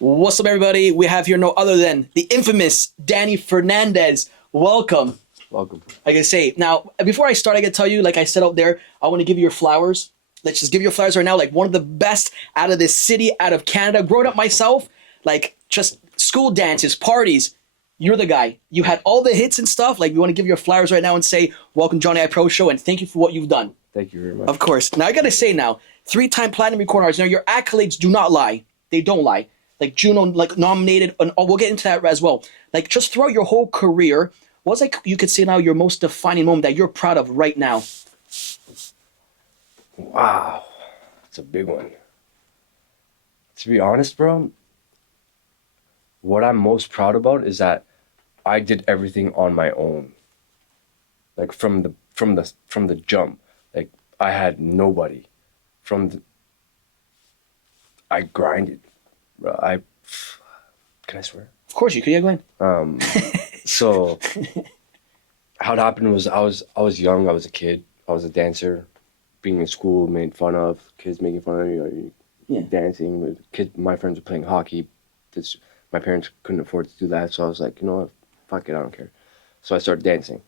What's up, everybody? We have here no other than the infamous Danny Fernandes. Welcome. Welcome. Like I say, now, before I start, I gotta tell you, like I said out there, I want to give you your flowers. Let's just give you your flowers right now. Like, one of the best out of this city, out of Canada. Growing up myself, like, just school dances, parties. You're the guy. You had all the hits and stuff. Like, we want to give you your flowers right now and say, welcome, Johnny I Pro Show, and thank you for what you've done. Thank you very much. Of course. Now, I gotta say now, 3-time platinum recording artist. Now, your accolades do not lie. They don't lie. Like Juno, like nominated, and we'll get into that as well. Like, just throughout your whole career, what's like you could say now your most defining moment that you're proud of right now? Wow, that's a big one. To be honest, bro, what I'm most proud about is that I did everything on my own. Like from the jump, like I had nobody. I grinded. Can I swear? Of course you could. Yeah, go ahead. So how it happened was I was young. I was a kid. I was a dancer. Being in school, made fun of. Kids making fun of you. Yeah. Dancing with kids. My friends were playing hockey. My parents couldn't afford to do that, so I was like, you know what, fuck it, I don't care. So I started dancing,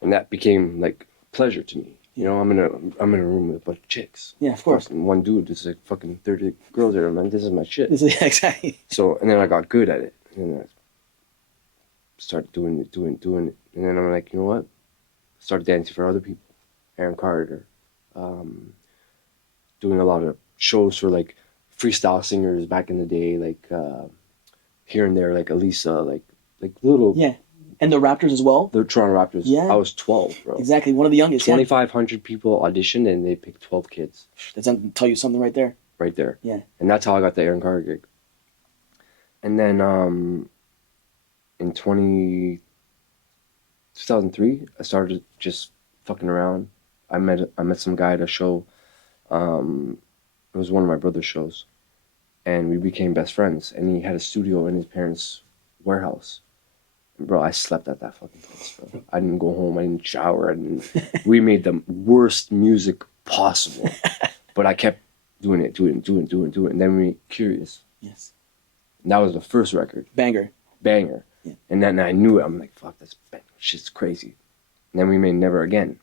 and that became like pleasure to me. You know, I'm in a room with a bunch of chicks. Yeah, of course. Fucking one dude, there's like fucking 30 girls there, man. This is my shit. Yeah, exactly. So, and then I got good at it. And then I started doing it. And then I'm like, you know what? Started dancing for other people. Aaron Carter. Doing a lot of shows for like freestyle singers back in the day, like here and there, like Elisa, like little. Yeah. And the Raptors as well? The Toronto Raptors. Yeah. I was 12, bro. Exactly. One of the youngest. 2,500 people auditioned and they picked 12 kids. Does that tell you something right there? Right there. Yeah. And that's how I got the Aaron Carter gig. And then in 2003, I started just fucking around. I met some guy at a show. It was one of my brother's shows. And we became best friends. And he had a studio in his parents' warehouse. Bro, I slept at that fucking place, bro. I didn't go home. I didn't shower. We made the worst music possible. But I kept doing it. And then we made Curious. Yes. And that was the first record. Banger. Yeah. And then I knew it. I'm like, fuck, this shit's crazy. And then we made Never Again.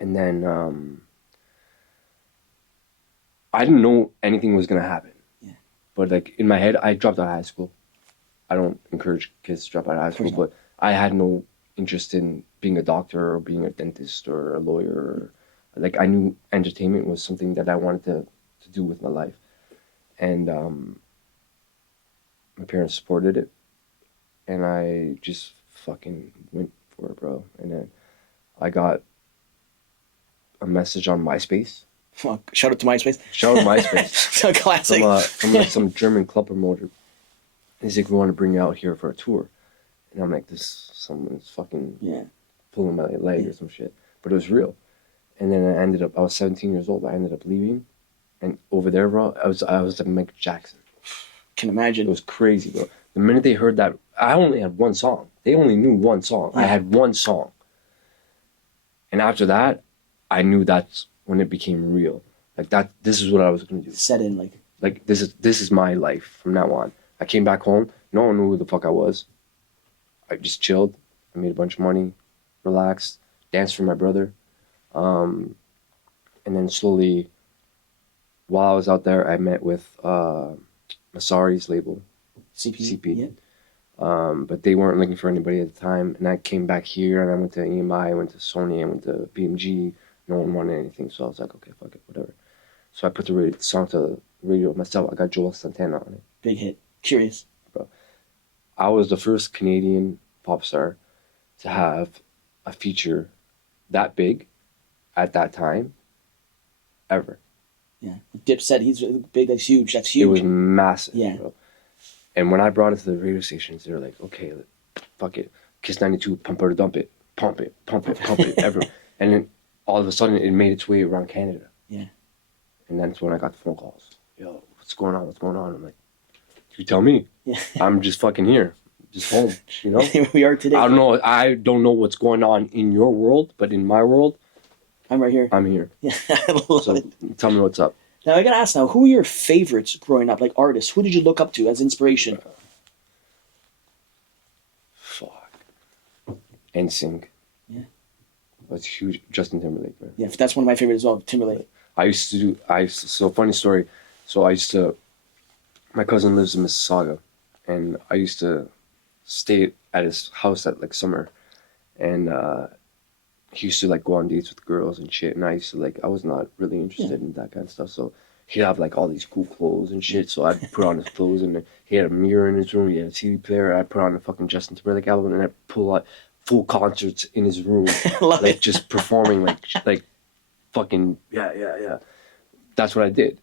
And then I didn't know anything was going to happen. Yeah. But like in my head, I dropped out of high school. I don't encourage kids to drop out of high school, but I had no interest in being a doctor or being a dentist or a lawyer. Like, I knew entertainment was something that I wanted to do with my life. And my parents supported it. And I just fucking went for it, bro. And then I got a message on MySpace. Fuck. Shout out to MySpace. Shout out to MySpace. So classic. From like some German club promoter. He's like, we want to bring you out here for a tour. And I'm like, someone's fucking pulling my leg or some shit. But it was real. And then I was 17 years old. I ended up leaving. And over there, bro, I was like Michael Jackson. Can imagine. It was crazy, bro. The minute they heard that, I only had one song. They only knew one song. Yeah. I had one song. And after that, I knew that's when it became real. Like this is what I was going to do. Set in, like this is my life from now on. I came back home. No one knew who the fuck I was. I just chilled. I made a bunch of money, relaxed, danced for my brother. And then slowly, while I was out there, I met with Masari's label, CP. Yeah. But they weren't looking for anybody at the time. And I came back here and I went to EMI, I went to Sony, I went to BMG. No one wanted anything. So I was like, okay, fuck it, whatever. So I put the song to the radio myself. I got Joel Santana on it. Big hit. Curious. Bro. I was the first Canadian pop star to have a feature that big at that time ever. Yeah. Dipset, he's big, that's huge. That's huge. It was massive, yeah. Bro. And when I brought it to the radio stations, they were like, okay, fuck it. Kiss 92, pump it or dump it. Pump it, everywhere. And then all of a sudden it made its way around Canada. Yeah. And that's when I got the phone calls. Yo, what's going on? I'm like, you tell me. Yeah. I'm just fucking here. Just home, you know? Here we are today. I don't know what's going on in your world, but in my world, I'm right here. I'm here. Yeah, I love it. Tell me what's up. Now I gotta ask now, who were your favorites growing up? Like artists, who did you look up to as inspiration? Fuck. NSYNC. Yeah. Was huge. Justin Timberlake, man. Yeah, that's one of my favorites as well. Timberlake. So funny story. So my cousin lives in Mississauga, and I used to stay at his house at like summer, and he used to like go on dates with girls and shit, and I used to like, I was not really interested in that kind of stuff, so he'd have like all these cool clothes and shit, so I'd put on his clothes, and he had a mirror in his room, he had a CD player, I'd put on a fucking Justin Timberlake album, and I'd pull out full concerts in his room, like just performing like fucking, yeah. That's what I did.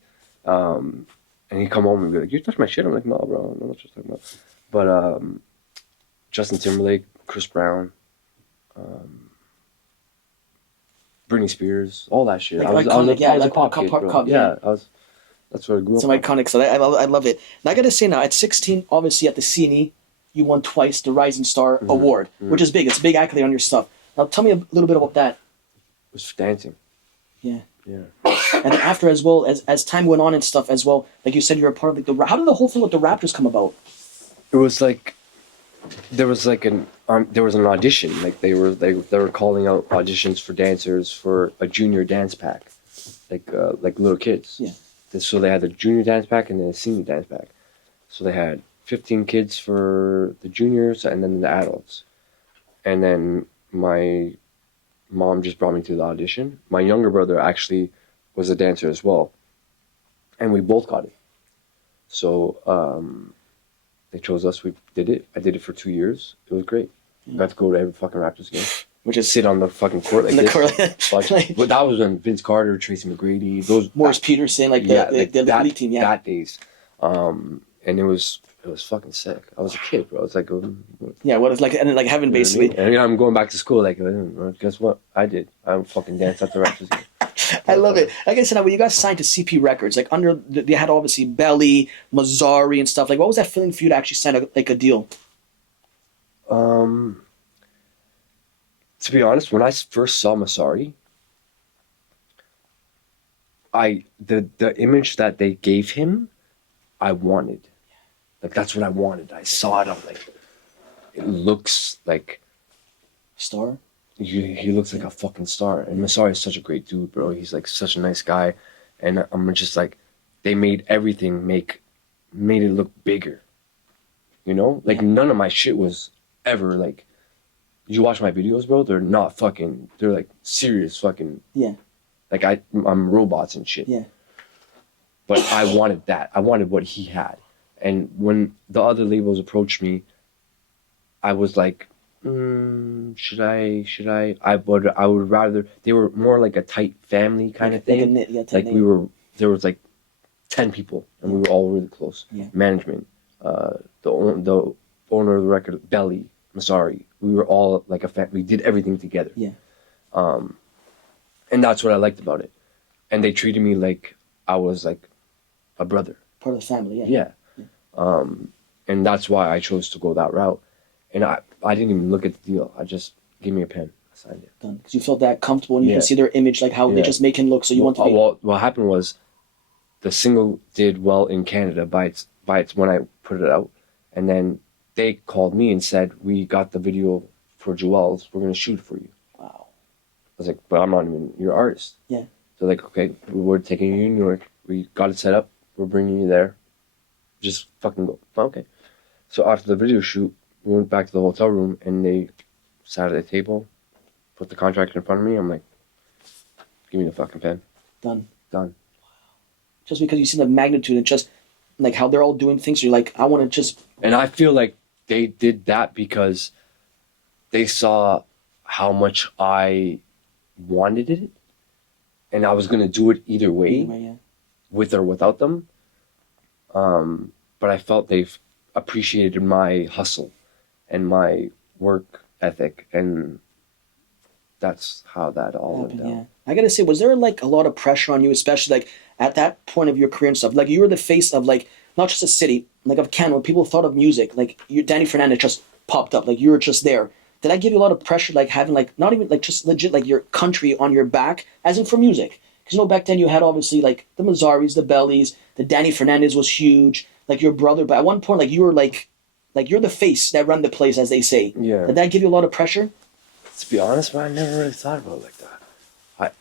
And he'd come home and be like, "You touch my shit?" I'm like, "No, bro, I'm not just talking about." But Justin Timberlake, Chris Brown, Britney Spears, all that shit. Like I was iconic, a pop kid, bro. yeah. That's what I grew up Some on. iconic stuff. I love it. And I gotta say now, at 16, obviously at the CNE, you won twice the Rising Star Award, which is big. It's a big accolade on your stuff. Now tell me a little bit about that. It was dancing. Yeah. Yeah. And then after, as well as time went on and stuff as well, like you said, you're a part of like the. How did the whole thing with the Raptors come about? It was like there was an audition. Like they were calling out auditions for dancers for a junior dance pack, like little kids. Yeah. So they had the junior dance pack and then a senior dance pack. So they had 15 kids for the juniors and then the adults. And then my mom just brought me to the audition. My younger brother actually was a dancer as well. And we both got it. So they chose us. We did it. I did it for 2 years. It was great. Got to go to every fucking Raptors game. Which is Sit on the fucking court like this. But that was when Vince Carter, Tracy McGrady, Morris Peterson, the elite team, yeah. That days. And it was fucking sick. I was a kid, bro. It's like yeah, what it's like, and like heaven basically. And I'm going back to school. Like, guess what? I did. I fucking danced at the Raptors game. I love it. Like I said, now when you got signed to CP Records, like they had obviously Belly, Mazzari, and stuff. Like, what was that feeling for you to actually sign a deal? To be honest, when I first saw Mazzari, the image that they gave him, I wanted. Like that's what I wanted. I saw it. I'm like, it looks like Star. He looks like a fucking star. And Massari is such a great dude, bro. He's like such a nice guy. And I'm just like, they made everything made it look bigger. You know? Like none of my shit was ever like, you watch my videos, bro, they're not fucking, they're like serious fucking. Yeah. Like I'm robots and shit. Yeah. But I wanted that. I wanted what he had. And when the other labels approached me, I was like, should I? I would rather. They were more like a tight family kind of thing. There was like 10 people, and we were all really close. Yeah. Management, the owner of the record, Belly, Massari. We were all like a family. We did everything together. Yeah. And that's what I liked about it. And they treated me like I was like a brother. Part of the family. Yeah. And that's why I chose to go that route. And I didn't even look at the deal. I just give me a pen. I signed it. Done. Because you felt that comfortable and you can see their image, like how they just make him look. So you want to be. Well, what happened was the single did well in Canada by its when I put it out. And then they called me and said, we got the video for Joel's. We're going to shoot it for you. Wow. I was like, but I'm not even your artist. Yeah. So like, okay, we're taking you to New York. We got it set up. We're bringing you there. Just fucking go. Okay. So after the video shoot, we went back to the hotel room and they sat at the table, put the contract in front of me. I'm like, give me the fucking pen. Done. Done. Just because you see the magnitude and just like how they're all doing things, so you're like, I want to just. And I feel like they did that because they saw how much I wanted it, and I was gonna do it either way, with or without them. But I felt they've appreciated my hustle and my work ethic, and that's how that all went down. Yeah. I gotta say, was there like a lot of pressure on you, especially like at that point of your career and stuff? Like you were the face of like not just a city, like of Canada. When people thought of music, like Danny Fernandes just popped up, like you were just there. Did I give you a lot of pressure, like having like not even like just legit like your country on your back, as in for music? Because back then you had obviously like the Mazzaris, the Bellies, the Danny Fernandes was huge, like your brother. But at one point, like you were like you're the face that run the place, as they say. Yeah. Did that give you a lot of pressure? To be honest, man, I never really thought about it like that.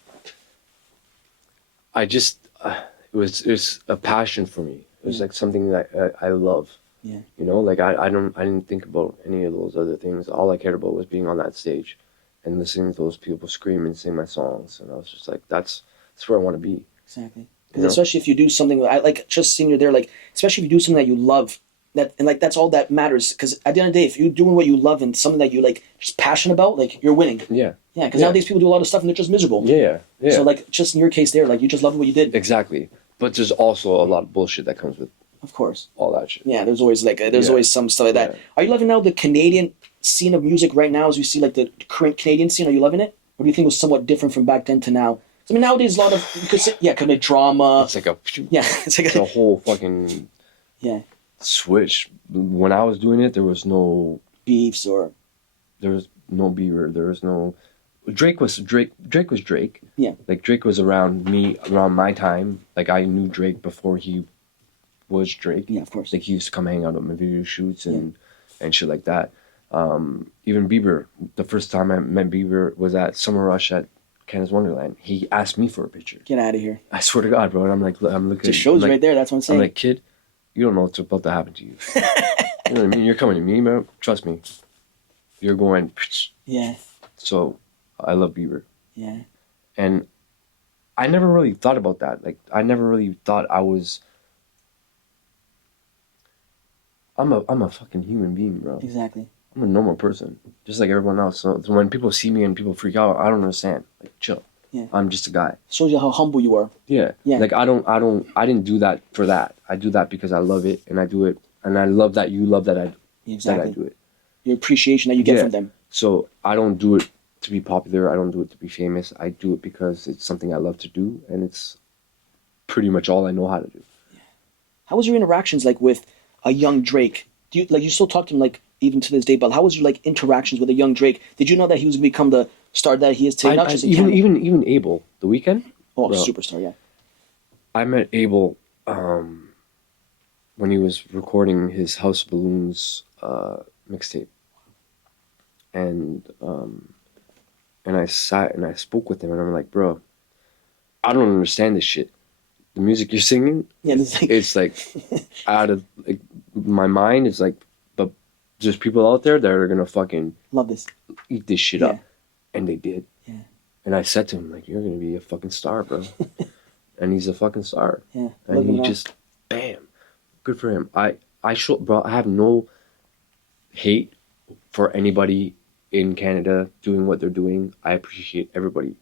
I just it was a passion for me. It was like something that I love. Yeah. You know, like I didn't think about any of those other things. All I cared about was being on that stage and listening to those people scream and sing my songs. And I was just like, that's where I want to be. Exactly. Because especially if you do something, I like just seeing you there, like, especially if you do something that you love, and like that's all that matters. Because at the end of the day, if you're doing what you love and something that you like, just passionate about, like you're winning. Yeah. Yeah. Because nowadays people do a lot of stuff and they're just miserable. Yeah. Yeah. So like, just in your case there, like you just loved what you did. Exactly. But there's also a lot of bullshit that comes with Of course. all that shit. Yeah. There's always like always some stuff like that. Yeah. Are you loving now the Canadian scene of music right now, as you see like the current Canadian scene? Are you loving it, or do you think it was somewhat different from back then to now? I mean, nowadays a lot of you could say, kind of drama. It's like a it's a whole fucking switch. When I was doing it, there was no beefs or there was no Bieber. There was no Drake was Drake. Drake was Drake. Yeah. Like Drake was around my time. Like I knew Drake before he was Drake. Yeah, of course. Like he used to come hang out at my video shoots and shit like that. Even Bieber. The first time I met Bieber was at Summer Rush at Canada's Wonderland. He asked me for a picture. Get out of here. I swear to God, bro. And I'm looking. Just shows like, right there. That's what I'm saying. I'm like, kid, you don't know what's about to happen to you. You know what I mean? You're coming to me, bro. Trust me. You're going. Yeah. So, I love Bieber. Yeah. And I never really thought about that. Like, I never really thought I was. I'm a fucking human being, bro. Exactly. I'm a normal person, just like everyone else. So when people see me and people freak out, I don't understand. Like, chill. Yeah. I'm just a guy. Shows you how humble you are. Yeah. Yeah. Like I didn't do that for that. I do that because I love it and I do it and I love that you love that Exactly. that I do it. Your appreciation that you get from them. So I don't do it to be popular. I don't do it to be famous. I do it because it's something I love to do and it's pretty much all I know how to do. How was your interactions like with a young Drake? Do you still talk to him like even to this day? But how was your like interactions with a young Drake? Did you know that he was going to become the star that he is today? Not just in Canada. Even Abel, The Weeknd. Oh, superstar, yeah. I met Abel when he was recording his House of Balloons mixtape, and I sat and I spoke with him, and I'm like, bro, I don't understand this shit. The music you're singing, it's like out of like my mind. It's like, but there's people out there that are gonna fucking love this, eat this shit up, and they did. Yeah. And I said to him, like, you're gonna be a fucking star, bro. And he's a fucking star. Yeah. And he just, bam, good for him. I have no hate for anybody in Canada doing what they're doing. I appreciate everybody.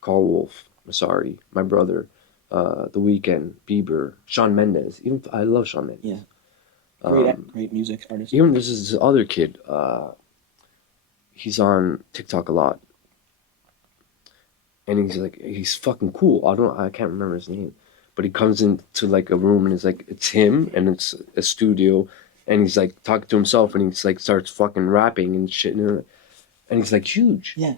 Carl Wolf, Masari, my brother, The Weeknd, Bieber, Shawn Mendes. Even I love Shawn Mendes. Yeah. Great music artist. Even there's this other kid. He's on TikTok a lot. And he's fucking cool. I can't remember his name. But he comes into like a room and it's him and it's a studio and he's like talking to himself and he's like starts fucking rapping and shit and he's like huge. Yeah.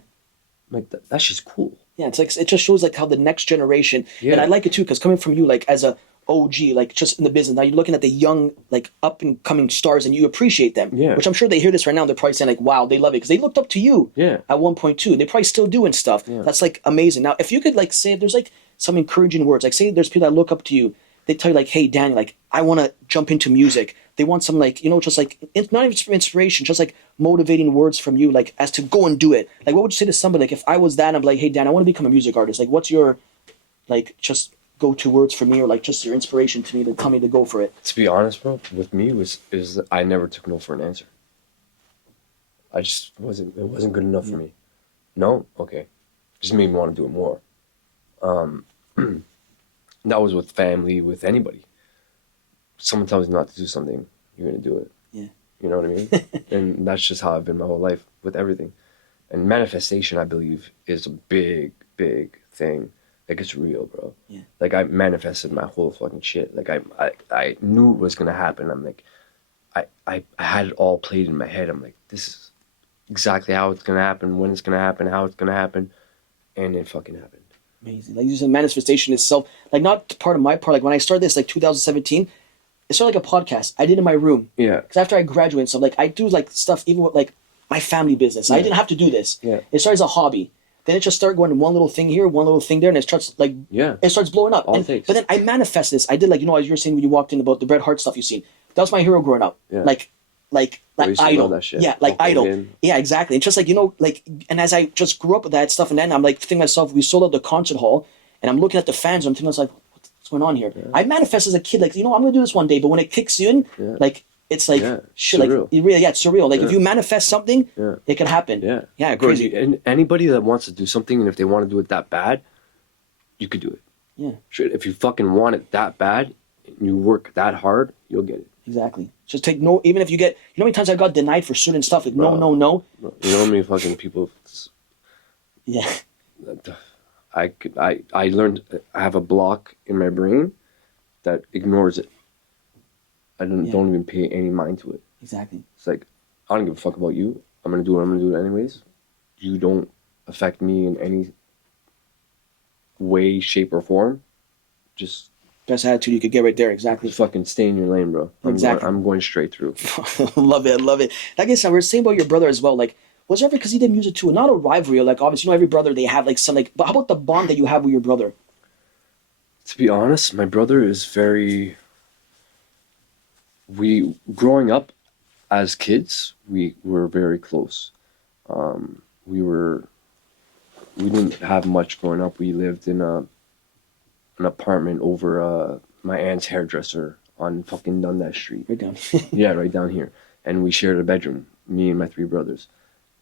Like that's just cool. Yeah, it's like it just shows like how the next generation and I like it too because coming from you like as a OG, like just in the business. Now you're looking at the young, like up and coming stars, and you appreciate them. Yeah. Which I'm sure they hear this right now. They're probably saying like, "Wow, they love it," because they looked up to you. Yeah. At one point too, they probably still doing stuff. Yeah. That's like amazing. Now, if you could like say, if there's like some encouraging words, like say there's people that look up to you, they tell you like, "Hey, Danny, like I want to jump into music." They want some like just like not even for inspiration, just like motivating words from you, like as to go and do it. Like, what would you say to somebody like if I was that? I'm like, "Hey, Dan, I want to become a music artist." Like, what's your like just go-to words for me, or like just your inspiration to me to tell me to go for it? To be honest, bro, with me is I never took no for an answer. I just wasn't. It wasn't good enough for me. No, okay, just made me want to do it more. That was with family, with anybody. Someone tells you not to do something, you're gonna do it. Yeah. You know what I mean? And that's just how I've been my whole life with everything. And manifestation, I believe, is a big, big thing. Like it's real, bro. Yeah. Like I manifested my whole fucking shit. Like I knew it was gonna happen. I'm like, I had it all played in my head. I'm like, this is exactly how it's gonna happen, when it's gonna happen, how it's gonna happen, and it fucking happened. Amazing. Like you said, manifestation itself, like not part of my part. Like when I started this, like 2017, it started like a podcast. I did in my room. Yeah. Because after I graduated and stuff, like I do like stuff even with like my family business. I didn't have to do this. Yeah. It started as a hobby. Then it just started going one little thing here, one little thing there, and it starts like it starts blowing up. All it takes. But then I manifest this. I did like as you were saying when you walked in about the Bret Hart stuff you seen. That was my hero growing up. Yeah. Like idol. That shit. Yeah, like Hulk idol. Hogan. Yeah, exactly. It's just like like, and as I just grew up with that stuff, and then I'm like thinking to myself, we sold out the concert hall, and I'm looking at the fans, and I'm thinking to myself, what's going on here? Yeah. I manifest as a kid, like I'm gonna do this one day, but when it kicks you in, like it's like shit, surreal. like it's surreal. Like if you manifest something, it can happen. Yeah, yeah, crazy. And anybody that wants to do something, and if they want to do it that bad, you could do it. Yeah. If you fucking want it that bad, and you work that hard, you'll get it. Exactly. Just take no. Even if you get, how many times I got denied for certain stuff? Like no. You know how many fucking people? Yeah. I learned I have a block in my brain that ignores it. I don't even pay any mind to it. Exactly. It's like I don't give a fuck about you. I'm gonna do what I'm gonna do anyways. You don't affect me in any way, shape, or form. Just best attitude you could get right there. Exactly. Just fucking stay in your lane, bro. I'm going straight through. Love it. Like I said, we were saying about your brother as well. Like, was there ever, because he did music too, not a rivalry? Like, obviously, every brother they have like some like. But how about the bond that you have with your brother? To be honest, my brother is very. We growing up as kids, we were very close. We didn't have much growing up. We lived in an apartment over my aunt's hairdresser on fucking Dundas Street. Right down. Yeah, right down here. And we shared a bedroom, me and my three brothers.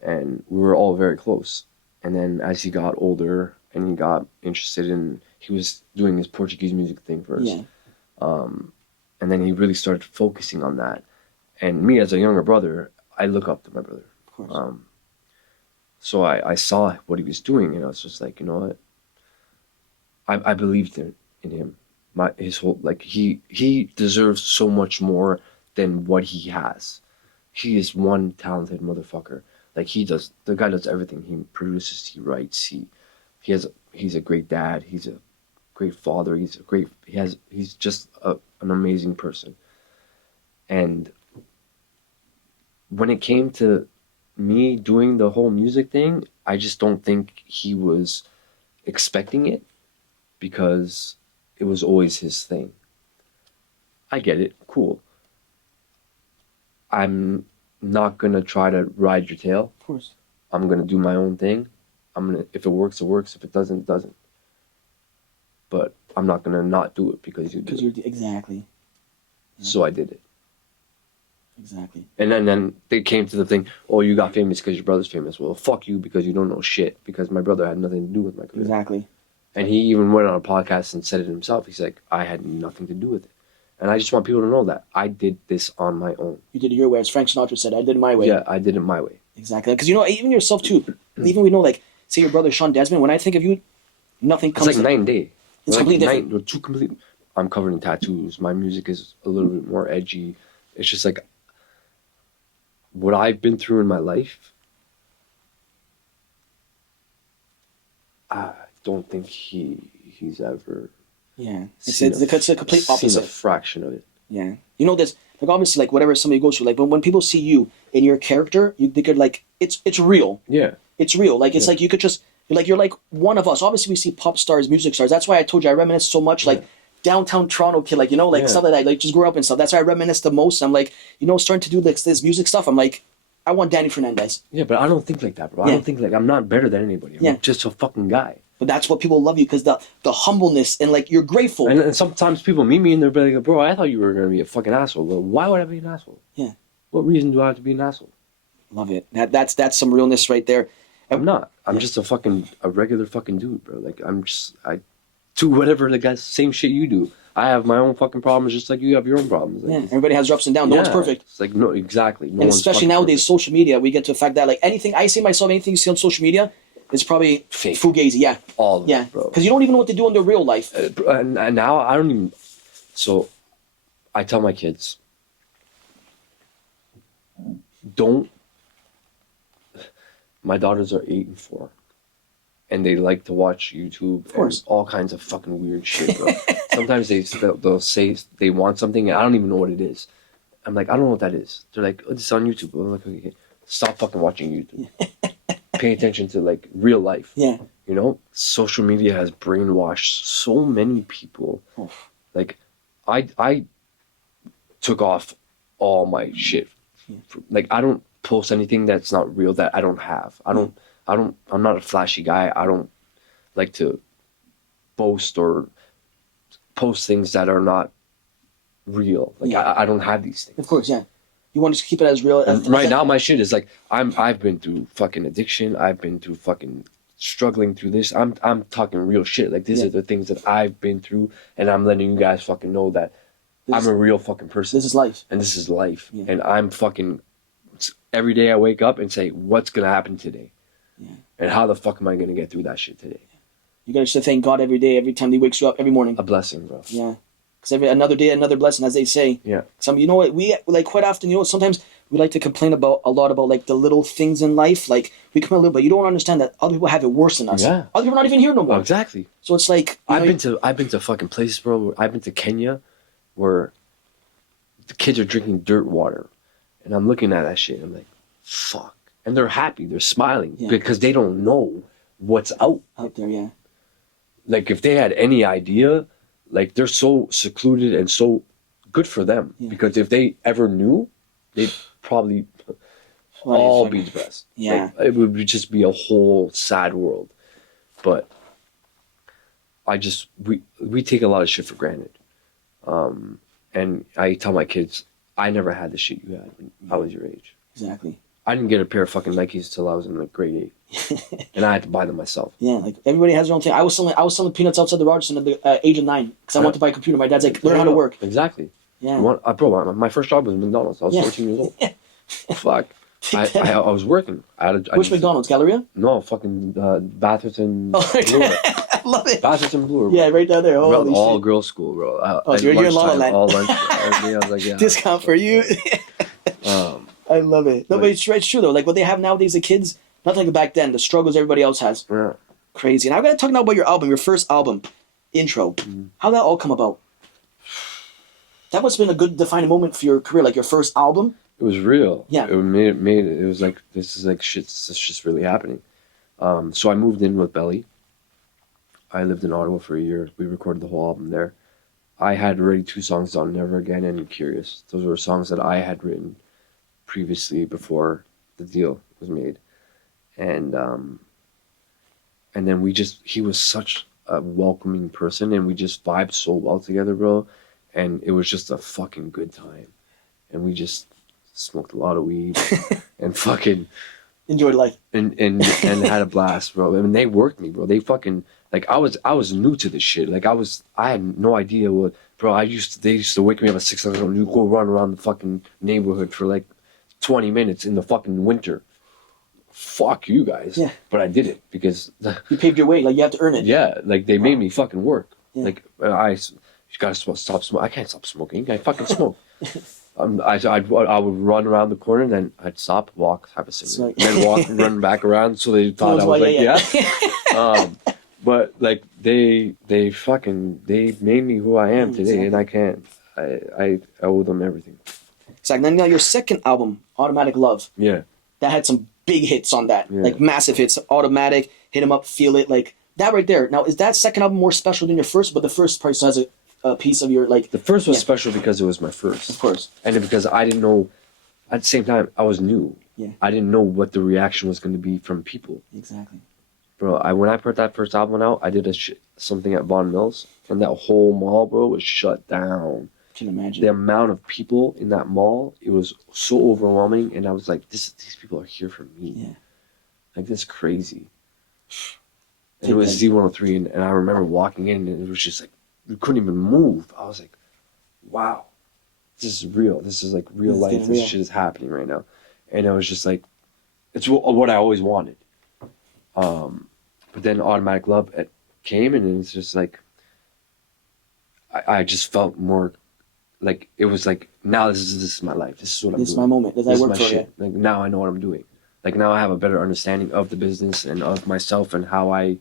And we were all very close. And then as he got older and he got interested in, he was doing his Portuguese music thing first. Yeah. And then he really started focusing on that. And me as a younger brother, I look up to my brother. Of course. So I saw what he was doing, and I was just like, you know what? I believed in him. His whole he deserves so much more than what he has. He is one talented motherfucker. Like the guy does everything. He produces, he writes, he's a great dad. He's a great father. He's just an amazing person. And when it came to me doing the whole music thing, I just don't think he was expecting it because it was always his thing. I get it. Cool. I'm not going to try to ride your tail. Of course. I'm going to do my own thing. If it works, it works. If it doesn't, it doesn't. But I'm not going to not do it because you do it. Exactly. So I did it. Exactly. And then they came to the thing, oh, you got famous because your brother's famous. Well, fuck you because you don't know shit, because my brother had nothing to do with my career. Exactly. And he even went on a podcast and said it himself. He's like, I had nothing to do with it. And I just want people to know that I did this on my own. You did it your way. As Frank Sinatra said, I did it my way. Yeah, I did it my way. Exactly. Because, even yourself, too. Even we know, like, say your brother Sean Desmond, when I think of you, nothing comes... It's like night and day. It's completely different. Two complete... I'm covered in tattoos. My music is a little bit more edgy. It's just like... What I've been through in my life... I don't think he's ever... Yeah. It's a complete opposite. Seen a fraction of it. Yeah. You know this... Like, obviously, like, whatever somebody goes through, like, when people see you in your character, they could, like, it's real. Yeah. It's real. Like, it's like you could just... You're like one of us. Obviously, we see pop stars, music stars. That's why I told you I reminisce so much, like, downtown Toronto kid, like, stuff like that. Like, just grew up and stuff. That's why I reminisce the most. I'm like, starting to do this music stuff. I'm like, I want Danny Fernandes. Yeah, but I don't think like that, bro. I don't think like... I'm not better than anybody. I'm just a fucking guy. But that's what people love you, because the humbleness and, like, you're grateful. And sometimes people meet me and they're like, bro, I thought you were going to be a fucking asshole. Well, why would I be an asshole? Yeah. What reason do I have to be an asshole? Love it. That's some realness right there. I'm not. I'm just a regular fucking dude, bro. Like, I do whatever the same shit you do. I have my own fucking problems just like you have your own problems. Like, everybody has their ups and downs. No one's perfect. It's like, no, exactly. No and especially nowadays, perfect. social media, we get to the fact that, like, anything you see on social media, it's probably fake. Fugazi, yeah. All of it, bro. Because you don't even know what to do in their real life. And now I don't even... So, I tell my kids, don't... My daughters are 8 and 4. and they like to watch YouTube Of course. and all kinds of fucking weird shit, bro. Sometimes they'll say they want something and I don't even know what it is. I'm like, I don't know what that is. They're like, oh, it's on YouTube. I'm like, okay, stop fucking watching YouTube. Pay attention to like real life. Yeah. You know, social media has brainwashed so many people. Oh. Like, I took off all my shit. Yeah. Like, I don't post anything that's not real that I don't have. I'm not a flashy guy. I don't like to boast or post things that are not real. Like, Yeah. I don't have these things. Of course, yeah. You want to keep it as real. And right now, my shit is like, I've been through fucking addiction. I've been through fucking struggling through this. I'm talking real shit. Like, these are the things that I've been through, and I'm letting you guys fucking know that I'm a real fucking person. This is life. And this is life. Yeah. And I'm fucking, every day I wake up and say, what's going to happen today? Yeah. And how the fuck am I going to get through that shit today? You got to thank God every day, every time He wakes you up, every morning. A blessing, bro. Yeah. Because another day, another blessing, as they say. Yeah. You know what, we, like, quite often, you know, sometimes we like to complain a lot about, like, the little things in life. Like, we complain a little, but you don't understand that other people have it worse than us. Yeah. Other people are not even here no more. Well, exactly. So it's like, I've been to fucking places, bro. I've been to Kenya where the kids are drinking dirt water. And I'm looking at that shit and I'm like, fuck. And they're happy. They're smiling because they don't know what's out there, yeah. Like, if they had any idea, like, they're so secluded and so good for them. Yeah. Because if they ever knew, they'd probably all be depressed. Yeah. Like, it would just be a whole sad world. But we take a lot of shit for granted. And I tell my kids, I never had the shit you had when I was your age. Exactly. I didn't get a pair of fucking Nikes till I was in like grade 8. And I had to buy them myself. Yeah, like, everybody has their own thing. I was selling peanuts outside the Rogerson at the age of 9 because I wanted to buy a computer. My dad's like, learn how to work. Exactly. Yeah. Bro, my first job was McDonald's. I was 14 years old. Fuck. I was working. Which McDonald's? Galleria? No, fucking Batherton Bloor. I love it. Batherton Bloor. Yeah, right down there. Bro, Holy all shit. girls school, bro. You're in La La Land. All lunch. Every day I was like, yeah. Discount for you. I love it. No, but it's true though. Like, what they have nowadays, the kids, nothing like back then. The struggles everybody else has. Yeah. Crazy. And I'm gonna talk now about your album, your first album, Intro. How that all come about? That must have been a good defining moment for your career, like your first album. It was real. Yeah. It was like, this is like shit. This is just really happening. So I moved in with Belly. I lived in Ottawa for a year. We recorded the whole album there. I had already 2 songs on, Never Again and Curious. Those were songs that I had written previously before the deal was made. And then he was such a welcoming person and we just vibed so well together, bro. And it was just a fucking good time. And we just smoked a lot of weed and fucking enjoyed life and had a blast, bro. I mean, they worked me, bro. They fucking, like, I was new to this shit. Like, I had no idea what, bro. They used to wake me up at 6 o'clock and go run around the fucking neighborhood for like 20 minutes in the fucking winter. Fuck you guys. Yeah. But I did it because you paved your way. Like, you have to earn it. Yeah, like they made me fucking work. Yeah. Like you gotta stop smoking. I can't stop smoking. I fucking smoke. I would run around the corner, then I'd stop, walk, have a cigarette, then walk and run back around. So they thought I was like, yeah. But like they made me who I am today, and I can't. I owe them everything. Exactly. Now your second album, Automatic Love. Yeah. That had some big hits on that, Yeah. like massive hits. Automatic, Hit 'Em Up, Feel It, like that right there. Now, is that second album more special than your first? But the first part still has a piece of your, like. The first was special because it was my first. Of course. And because I didn't know, at the same time, I was new. Yeah. I didn't know what the reaction was going to be from people. Exactly. Bro, when I put that first album out, I did something at Vaughan Mills, and that whole mall, bro, was shut down. I can imagine. The amount of people in that mall, it was so overwhelming, and I was like, these people are here for me. Yeah. Like, this is crazy. And it was Z103, and I remember walking in, and it was just like, you couldn't even move. I was like, wow, this is real. This is like real life. This shit is happening right now. And I was just like, it's what I always wanted. But then Automatic Love came, and it's just like, I just felt more like, it was like, now this is my life. This is what I'm doing. This is my moment. This I work my for shit. it. Like, now I know what I'm doing. like now I have a better understanding of the business and of myself and how I,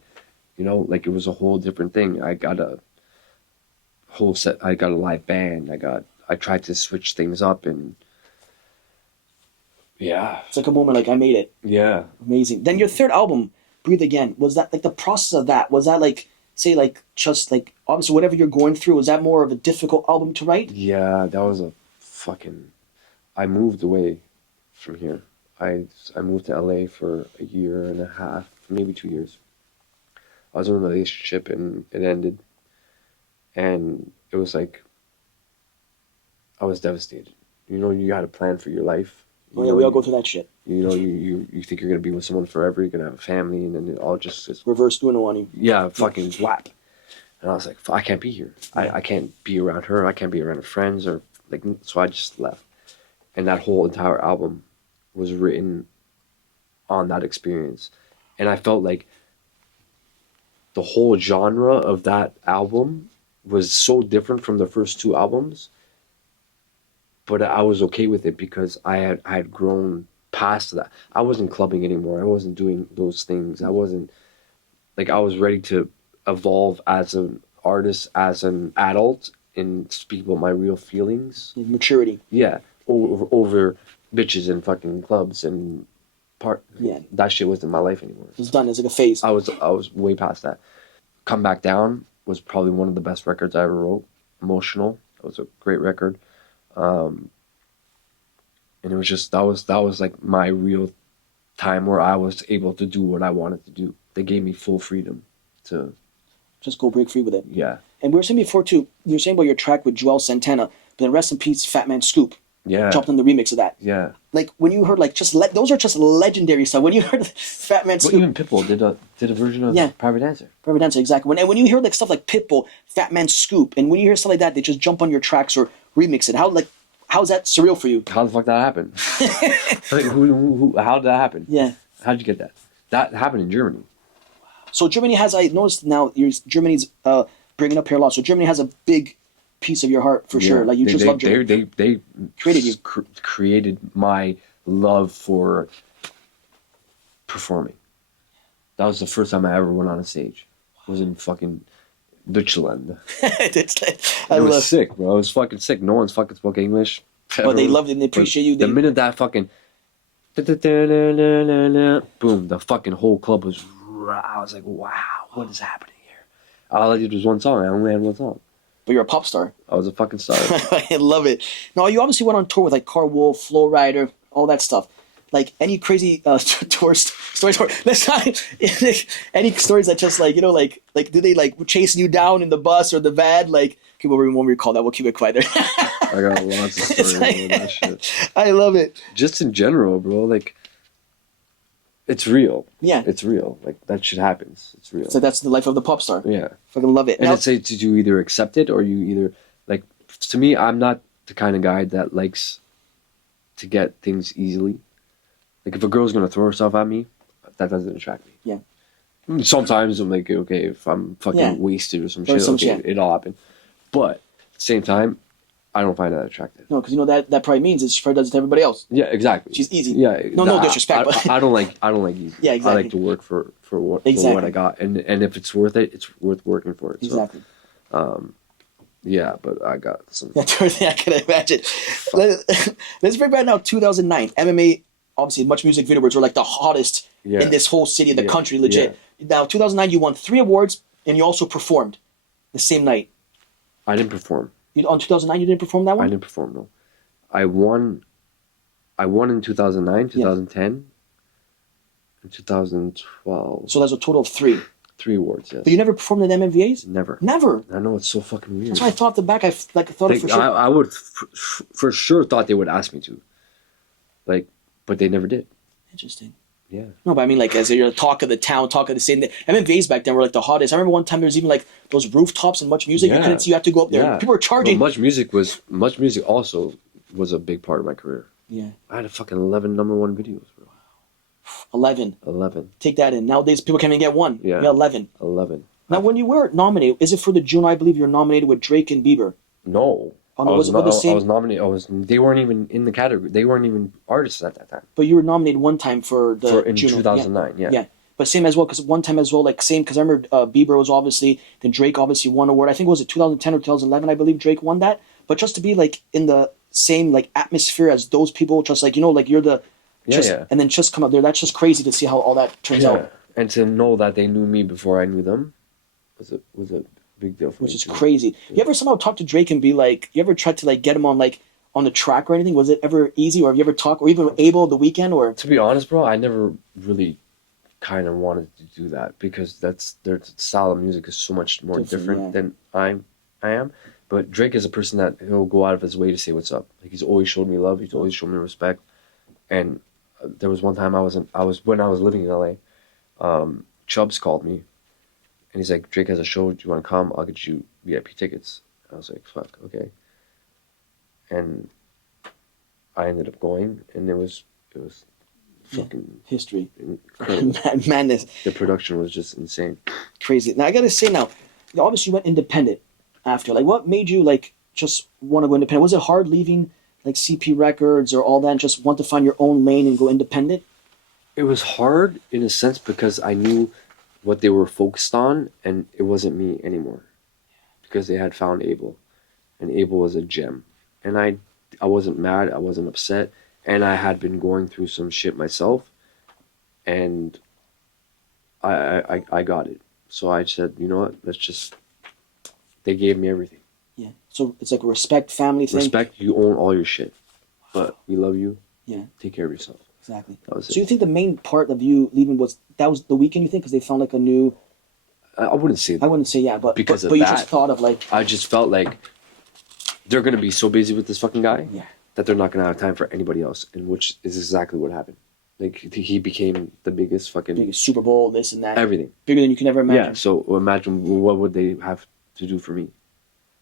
like it was a whole different thing. I got a whole set. I got a live band. I tried to switch things up and yeah, It's like a moment like I made it. yeah, Amazing. Then your third album, Breathe Again, was that like the process of that? Was that like, say, like just like obviously whatever you're going through, was that more of a difficult album to write? yeah. That was a fucking. I moved away from here. I moved to LA for a year and a half, maybe 2 years. I was in a relationship and it ended, and it was like I was devastated. You got to plan for your life. Oh yeah, we all go through that shit. You think you're gonna be with someone forever. You're gonna have a family, and then it all just Reverse Uno on you. yeah, fucking whap. And I was like, I can't be here. I can't be around her. I can't be around her friends or like. So I just left, and that whole entire album was written on that experience, and I felt like the whole genre of that album was so different from the first two albums, but I was okay with it because I had grown past that. I wasn't clubbing anymore. I wasn't doing those things. I wasn't like I was ready to evolve as an artist, as an adult, and speak about my real feelings. Maturity. Yeah, over bitches and fucking clubs and Yeah. that shit wasn't my life anymore. It's done. It's like a phase. I was way past that. Come Back Down was probably one of the best records I ever wrote. Emotional. That was a great record. And it was just that was like my real time where I was able to do what I wanted to do. They gave me full freedom to Just go break free with it. yeah. And we were saying before too, you were saying about your track with Joel Santana, but then rest in peace, Fat Man Scoop. Yeah. Jumped on the remix of that. Yeah. Like when you heard like those are just legendary stuff. When you heard Fat Man But Scoop, even Pitbull did a version of Yeah. Private Dancer. Private Dancer, exactly. When you hear like stuff like Pitbull, Fat Man Scoop, and when you hear stuff like that, they just jump on your tracks or remix it. How's that surreal for you? How the fuck that happened? Like, how did that happen? Yeah. How did you get that? That happened in Germany. So Germany has, I noticed now, Germany's bringing up here a lot. So Germany has a big piece of your heart for sure. Like you just love Germany. They Created you. Created my love for performing. That was the first time I ever went on a stage. It was in fucking Deutschland. It was sick, bro. It was fucking sick. No one's fucking spoke English. But they loved it and they appreciate you. The minute that fucking boom, the fucking whole club was. I was like, wow, what is happening here? All I did was one song. I only had one song. But you're a pop star. I was a fucking star. I love it. Now, you obviously went on tour with like Car Wolf, Flow Rider, all that stuff. Like any crazy tour stories? Let's not any stories that just like like do they like chasing you down in the bus or the van? Like, okay, we won't recall that. We'll keep it quiet there. I got lots of stories about that shit. I love it. Just in general, bro. Like, it's real. Yeah, it's real. Like that shit happens. It's real. So that's the life of the pop star. Yeah, fucking love it. And now, it's to you either accept it or you either like. To me, I'm not the kind of guy that likes to get things easily. Like if a girl's gonna throw herself at me, that doesn't attract me. Yeah. Sometimes I'm like, okay, if I'm fucking wasted or some shit, okay, it'll happen. But at the same time, I don't find that attractive. No, because that probably means she probably does it to everybody else. Yeah, exactly. She's easy. Yeah. No disrespect. But I don't like easy. Yeah, exactly. I like to work for what I got, and if it's worth it, it's worth working for it. Exactly. So, yeah, but I got some. I can imagine. Let's bring back now 2009 MMA. Obviously, much music video words were like the hottest in this whole city, the country, legit. Yeah. Now, 2009, you won 3 awards, and you also performed the same night. I didn't perform. On 2009, you didn't perform that one? I didn't perform, no. I won in 2009, 2010, and 2012. So that's a total of 3. 3 awards, yes. But you never performed in MMVAs? Never. I know, it's so fucking weird. That's why I thought the back, I thought it for sure. I would for sure thought they would ask me to. Like, but they never did. Interesting. Yeah. No, but I mean, like, as you're talk of the town, talk of the city. MMVAs back then were like the hottest. I remember one time there was even like those rooftops and Much Music. You couldn't see. You had to go up there. People were charging. Well, Much Music also was a big part of my career. Yeah. I had a fucking 11 #1 videos, bro. 11. Take that in. Nowadays, people can't even get one. Yeah. 11. Now, when you were nominated, is it for the June? I believe you're nominated with Drake and Bieber. No. Oh no, was it with the I was same? nominated. They weren't even in the category. They weren't even artists at that time. But you were nominated one time for For the in Juno. Yeah, 2009, yeah. yeah. But same as well, because one time as well, like same. Because I remember Bieber was obviously, then Drake obviously won an award. I think it was it 2010 or 2011. I believe Drake won that. But just to be like in the same like atmosphere as those people, just like like you're the Yeah, just yeah. and then just come up there. That's just crazy to see how all that turns Yeah. out, And to know that they knew me before I knew them was a big deal for which me is too. crazy. You ever somehow talk to Drake and be like, you ever tried to like get him on the track or anything? Was it ever easy, or have you ever talked, or even able the weekend, or To be honest, bro, I never really kind of wanted to do that because their style of music is so much more different yeah. than I am. But Drake is a person that he'll go out of his way to say what's up. Like he's always showed me love. He's always shown me respect. And there was one time I was when I was living in LA. Chubbs called me and he's like, Drake has a show. Do you want to come? I'll get you VIP tickets. I was like, fuck, okay. And I ended up going, and it was fucking history, incredible. madness, The production was just insane. crazy. Now I gotta say now, obviously you went independent after. Like, what made you like just want to go independent? Was it hard leaving like CP Records or all that, and just want to find your own lane and go independent? It was hard in a sense because I knew what they were focused on, and it wasn't me anymore. Because they had found Abel, and Abel was a gem, and I wasn't mad, I wasn't upset, and I had been going through some shit myself, and I got it. So I said, you know what? Let's just. They gave me everything. Yeah. So it's like a respect family thing. Respect. You own all your shit, but we love you. Yeah. Take care of yourself. Exactly. That was So it. you think the main part of you leaving was the weekend? You think because they found like a new? I wouldn't say I that. wouldn't say yeah, but Because of but you that. just thought of like I just felt like they're gonna be so busy with this fucking guy yeah. that they're not gonna have time for anybody else, and which is exactly what happened. Like he became the biggest fucking Biggest Super Bowl, this and that, everything. bigger than you can ever imagine. Yeah. So imagine what would they have to do for me?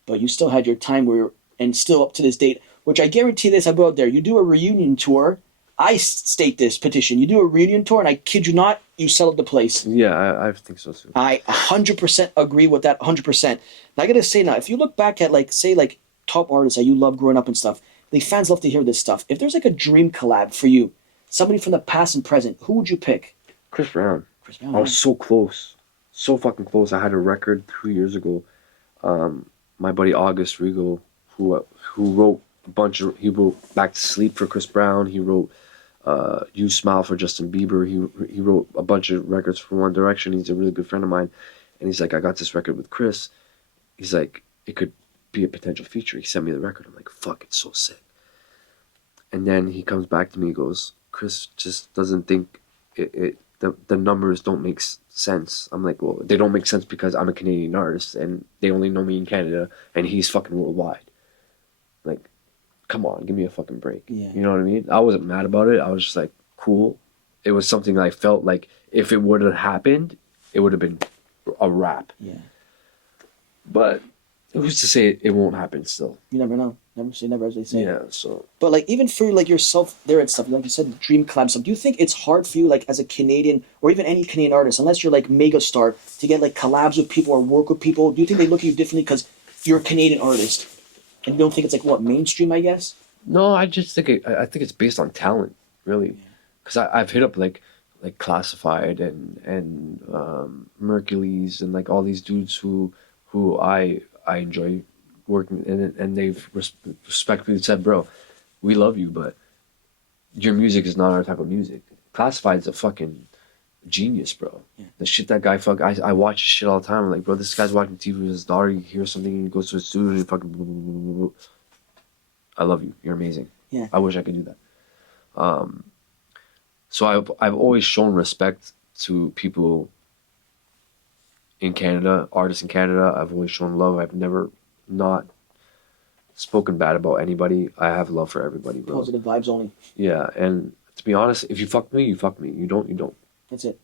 But you still had your time where, and still up to this date, which I guarantee this, I put out there, you do a reunion tour. I state this petition. You do a reunion tour, and I kid you not, you sell out the place. Yeah, I think so too. I 100% agree with that, 100%. Now, I gotta say now, if you look back at, like, say, like, top artists that you love growing up and stuff, the fans love to hear this stuff. If there's, like, a dream collab for you, somebody from the past and present, who would you pick? Chris Brown. Chris Brown. I was so close, so fucking close. I had a record 2 years ago. My buddy August Rigo, who wrote a bunch of, he wrote Back to Sleep for Chris Brown. He wrote You Smile for Justin Bieber. He wrote a bunch of records for One Direction. He's a really good friend of mine, and he's like, I got this record with Chris. He's like, it could be a potential feature. He sent me the record. I'm like, fuck, it's so sick. And then he comes back to me. He goes, Chris just doesn't think the numbers don't make sense. I'm like, well, they don't make sense because I'm a Canadian artist and they only know me in Canada and he's fucking worldwide. Like, come on, give me a fucking break. Yeah. You know what I mean? I wasn't mad about it. I was just like, cool. It was something that I felt like if it would have happened, it would have been a wrap. Yeah. But who's to say it won't happen still? You never know. Never say never, as they say. Yeah, so. But like even for like yourself there and stuff, like you said, dream collab stuff. Do you think it's hard for you, like as a Canadian or even any Canadian artist, unless you're like mega star, to get like collabs with people or work with people? Do you think they look at you differently because you're a Canadian artist, and you don't think it's like what mainstream? I guess. No, I just think I think it's based on talent, really, because I've hit up like Classified and Mercules and like all these dudes who I enjoy working and they've respectfully said, bro, we love you, but your music is not our type of music. Classified's a fucking genius, bro. Yeah. The shit that guy I watch his shit all the time. I'm like, bro, this guy's watching TV with his daughter. He hears something and he goes to his studio and fucking. Blah, blah, blah, blah. I love you. You're amazing. Yeah. I wish I could do that. So I've always shown respect to people in Canada, artists in Canada. I've always shown love. I've never not spoken bad about anybody. I have love for everybody, bro. Positive vibes only. Yeah, and to be honest, if you fuck me, you fuck me. You don't, you don't. That's it.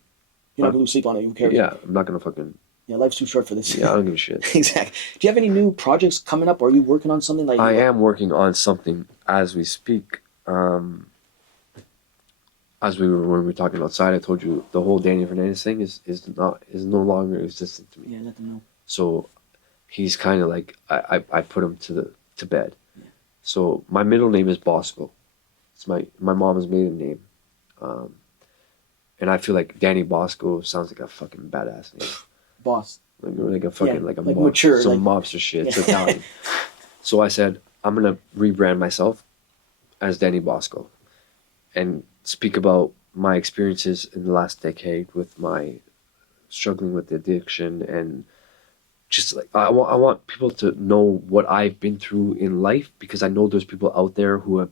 You're not gonna lose sleep on it. Who cares? Yeah, I'm not gonna fucking. Yeah, life's too short for this. Yeah, I don't give a shit. Exactly. Do you have any new projects coming up? Or are you working on something like? I am working on something as we speak. As when we were talking outside, I told you the whole Danny Fernandes thing is no longer existent to me. Yeah, let them know. So he's kind of like I put him to bed. So my middle name is Bosco. It's my mom's maiden name. Um, and I feel like Danny Bosco sounds like a fucking badass name. Boss. Like a fucking like a like mature, some like mobster shit. It's Italian. So I said I'm gonna rebrand myself as Danny Bosco and speak about my experiences in the last decade with my struggling with addiction and just like I want people to know what I've been through in life because I know there's people out there who have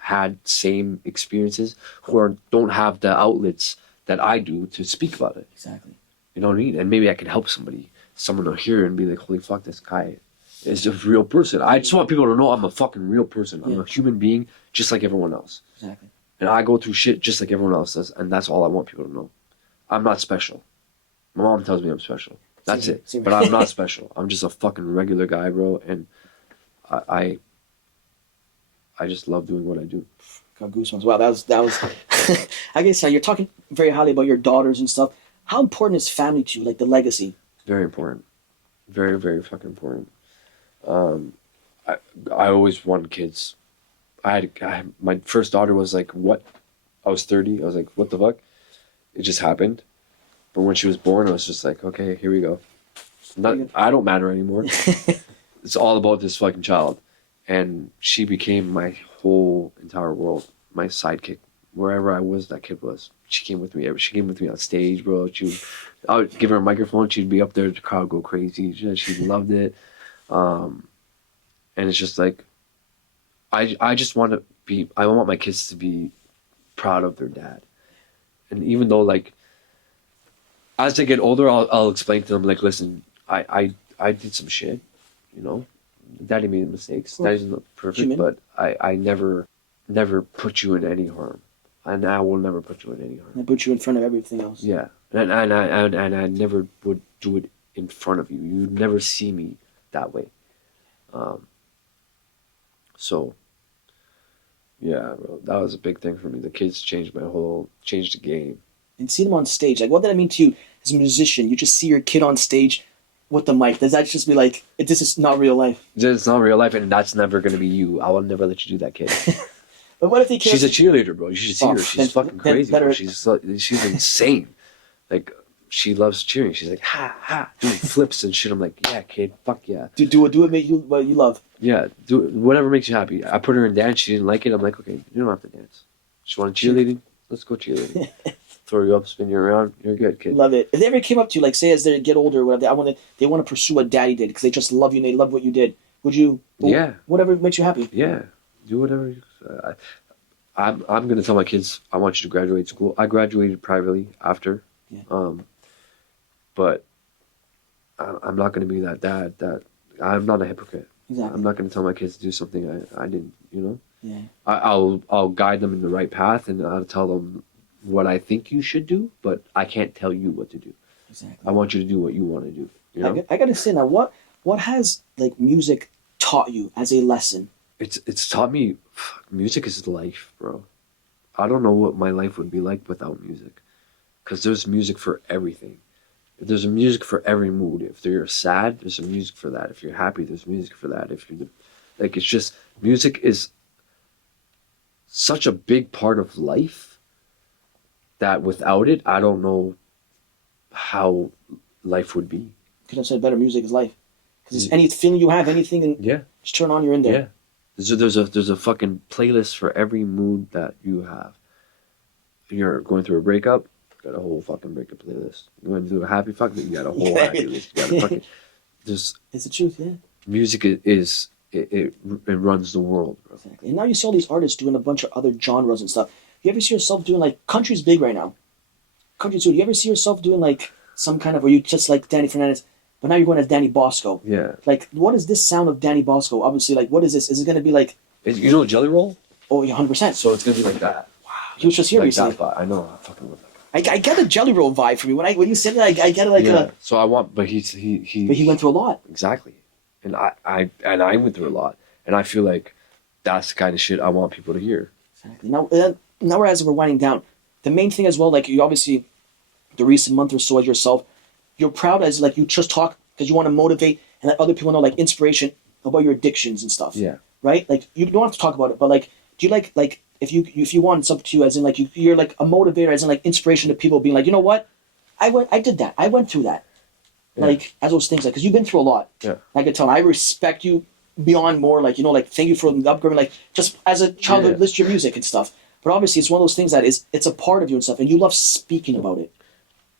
had same experiences who don't have the outlets that I do to speak about it. exactly. You know what I mean? And maybe I can help someone will hear and be like, holy fuck, this guy is a real person. I just want people to know I'm a fucking real person. I'm a human being just like everyone else. Exactly. And I go through shit just like everyone else does. And that's all I want people to know. I'm not special. My mom tells me I'm special. That's it. But I'm not special. I'm just a fucking regular guy, bro. And I just love doing what I do. Got goosebumps. Wow, that was. I guess you're talking very highly about your daughters and stuff. How important is family to you? Like the legacy. Very important. Very, very fucking important. I always wanted kids. My first daughter was like, what? I was 30. I was like, what the fuck? It just happened. But when she was born, I was just like, okay, here we go. I don't matter anymore. It's all about this fucking child. And she became my whole entire world, my sidekick. Wherever I was, that kid was. She came with me. She came with me on stage, bro. I would give her a microphone. She'd be up there. The crowd would go crazy. She loved it. And it's just like, I just want to be. I want my kids to be proud of their dad. And even though like, as they get older, I'll explain to them like, listen, I did some shit, you know. Daddy made mistakes. Daddy's not perfect, but I never put you in any harm. And I will never put you in any harm. I put you in front of everything else. Yeah, and I never would do it in front of you. You'd never see me that way. So, yeah, bro, that was a big thing for me. The kids changed the game. And see them on stage. Like, what did that mean to you as a musician? You just see your kid on stage with the mic. Does that just be like, this is not real life? It's not real life, and that's never gonna be you. I will never let you do that, kid. But what if they can't? She's a cheerleader, bro. You should see her. She's fucking crazy. Bro. She's insane. Like, she loves cheering. She's like, ha, ha, doing flips and shit. I'm like, yeah, kid, fuck yeah. Do it make you what you love. Yeah, do it, whatever makes you happy. I put her in dance. She didn't like it. I'm like, okay, you don't have to dance. She wanted cheerleading? Let's go cheerleading. Throw you up, spin you around. You're good, kid. Love it. If they ever came up to you, like, say as they get older, or whatever, they want to pursue what daddy did because they just love you and they love what you did. Would you? Yeah. Whatever makes you happy. Yeah, do whatever. I'm gonna tell my kids I want you to graduate school. I graduated privately after, but I'm not gonna be that dad. That I'm not a hypocrite. Exactly. I'm not gonna tell my kids to do something I didn't. You know. Yeah. I'll guide them in the right path and I'll tell them what I think you should do, but I can't tell you what to do. Exactly. I want you to do what you want to do. You know? I gotta say now, what has like music taught you as a lesson? It's taught me music is life, bro. I don't know what my life would be like without music, because there's music for everything. There's a music for every mood. If you're sad, there's a music for that. If you're happy, there's music for that. If you're like, it's just music is such a big part of life that without it, I don't know how life would be. Couldn't have said better. Music is life. Because any feeling you have, anything, and just turn on, you're in there. Yeah. There's a fucking playlist for every mood that you have. You're going through a breakup, got a whole fucking breakup playlist. You're going through a happy fucking, you got a whole happy list. You got a fucking. It's the truth, yeah. Music is it runs the world, bro. Exactly. And now you see all these artists doing a bunch of other genres and stuff. You ever see yourself doing like country's big right now? Country too. You ever see yourself doing like some kind of, or you just like Danny Fernandes, but now you're going as Danny Bosco? Yeah. Like, what is this sound of Danny Bosco? Obviously, like, what is this? Is it going to be like? You know Jelly Roll? Oh, yeah, 100%. So it's gonna be like that. Wow. He was just here like recently. That, I know. I fucking love that guy. I get a Jelly Roll vibe from you when you said that. I get it like a. So I want, but he. But he went through a lot. Exactly, and I went through a lot, and I feel like that's the kind of shit I want people to hear. Exactly. Now as we're winding down, the main thing as well, like you obviously, the recent month or so as yourself, you're proud as like you just talk because you want to motivate and let other people know like inspiration about your addictions and stuff. Yeah. right? Like you don't have to talk about it, but like, do you like if you want something to you, as in like you're like a motivator, as in like inspiration to people, being like, you know what, I did that, I went through that, Yeah. like as those things, like because you've been through a lot. Yeah. I can tell. I respect you beyond more. Like like thank you for the upbringing. Like just as a childhood, Yeah. list your music and stuff. But obviously, it's one of those things that it's a part of you and stuff, and you love speaking about it.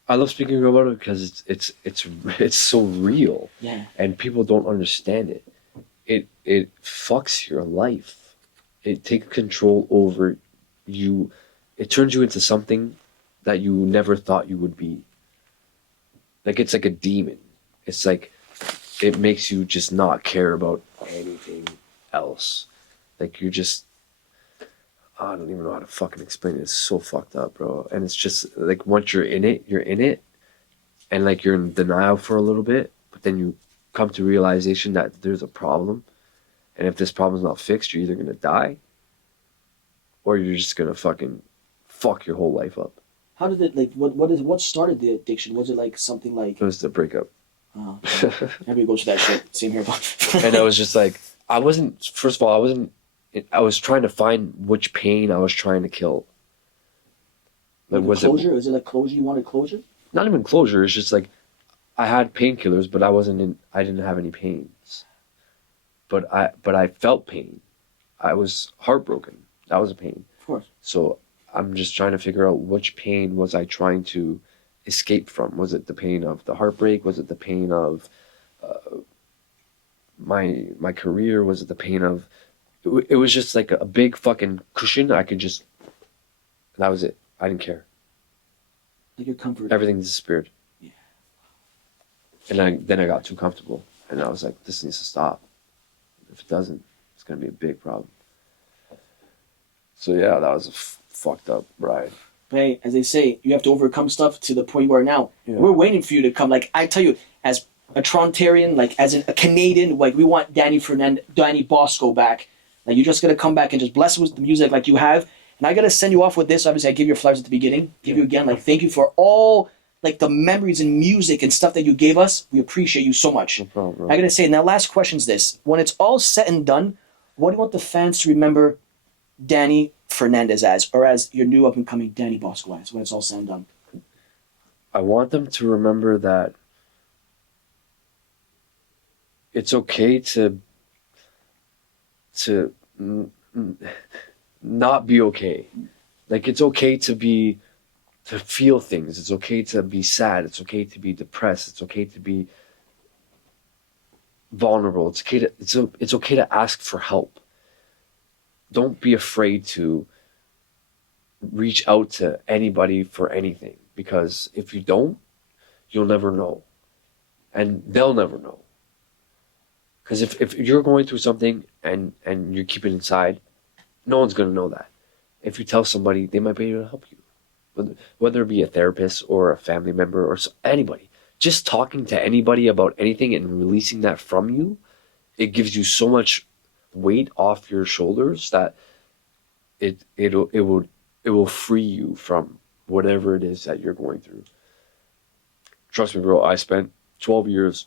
I love speaking about it because it's so real, Yeah. and people don't understand it. It fucks your life. It takes control over you. It turns you into something that you never thought you would be. Like it's like a demon. It's like it makes you just not care about anything else. Like you're just I don't even know how to fucking explain it. It's so fucked up, bro. And it's just like once you're in it, and like you're in denial for a little bit, but then you come to realization that there's a problem, and if this problem's not fixed, you're either gonna die, or you're just gonna fucking fuck your whole life up. How did it like? What started the addiction? Was it like something like? It was the breakup. Oh, everybody goes through that shit. Same here. And I was just like, I wasn't. First of all, I wasn't. I was trying to find which pain I was trying to kill. Like, Like was closure? it Is it like closure? You wanted closure? not even closure? It's just like I had painkillers, but I wasn't in. I didn't have any pains. But I felt pain. I was heartbroken. That was a pain. Of course. So I'm just trying to figure out which pain was I trying to escape from. Was it the pain of the heartbreak? Was it the pain of my career? Was it the pain of? It was just like a big fucking cushion. I could just. That was it. I didn't care. Like your comfort. Everything disappeared. Yeah. And then I got too comfortable, and I was like, this needs to stop. If it doesn't, it's gonna be a big problem. So yeah, that was a fucked up ride. But hey, as they say, you have to overcome stuff to the point you are now. Yeah. We're waiting for you to come. Like I tell you, as a Torontarian, like as a Canadian, like we want Danny Fernandes, Danny Bosco back. Like you're just gonna come back and just bless us with the music like you have. And I gotta send you off with this. Obviously, I give you your flowers at the beginning. Give you again, like thank you for all like the memories and music and stuff that you gave us. We appreciate you so much. No problem, bro. I gotta say, now last question's this: when it's all said and done, what do you want the fans to remember Danny Fernandes as, or as your new up and coming Danny Bosco as, when it's all said and done? I want them to remember that it's okay to not be okay. Like it's okay to feel things. It's okay to be sad. It's okay to be depressed. It's okay to be vulnerable. It's okay to ask for help. Don't be afraid to reach out to anybody for anything, because if you don't, you'll never know, and they'll never know. Because if you're going through something and you keep it inside, no one's going to know that. If you tell somebody, they might be able to help you, whether it be a therapist or a family member or anybody. Just talking to anybody about anything and releasing that from you, it gives you so much weight off your shoulders that it will free you from whatever it is that you're going through. Trust me, bro. I spent 12 years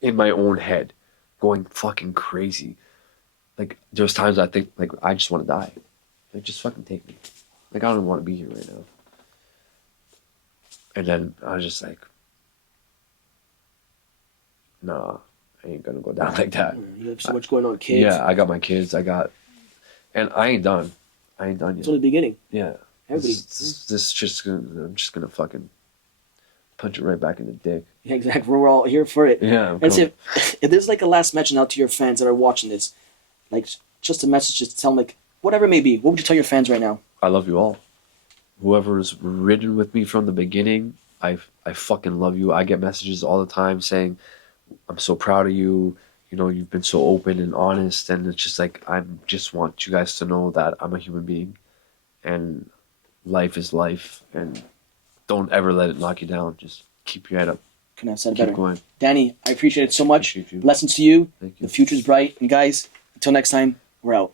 in my own head, going fucking crazy. Like there's times I think like I just want to die. Like just fucking take me. Like I don't want to be here right now. And then I was just like, nah, I ain't gonna go down like that. You have so much going on, kids. Yeah, I got my kids. And I ain't done. I ain't done yet. It's only the beginning. Yeah. Everybody. This just gonna. I'm just gonna fucking punch it right back in the dick. Yeah, exactly. We're all here for it. Yeah. And so, if there's like a last mention out to your fans that are watching this, like just a message, just to tell them, like whatever it may be, what would you tell your fans right now? I love you all. Whoever's ridden with me from the beginning, I fucking love you. I get messages all the time saying, I'm so proud of you. You know, you've been so open and honest, and it's just like I just want you guys to know that I'm a human being, and life is life, and don't ever let it knock you down. Just keep your head up. Couldn't have said it Keep better. going. Danny, I appreciate it so much. Appreciate you. Blessings to you. Thank you. The future's bright. And guys, until next time, we're out.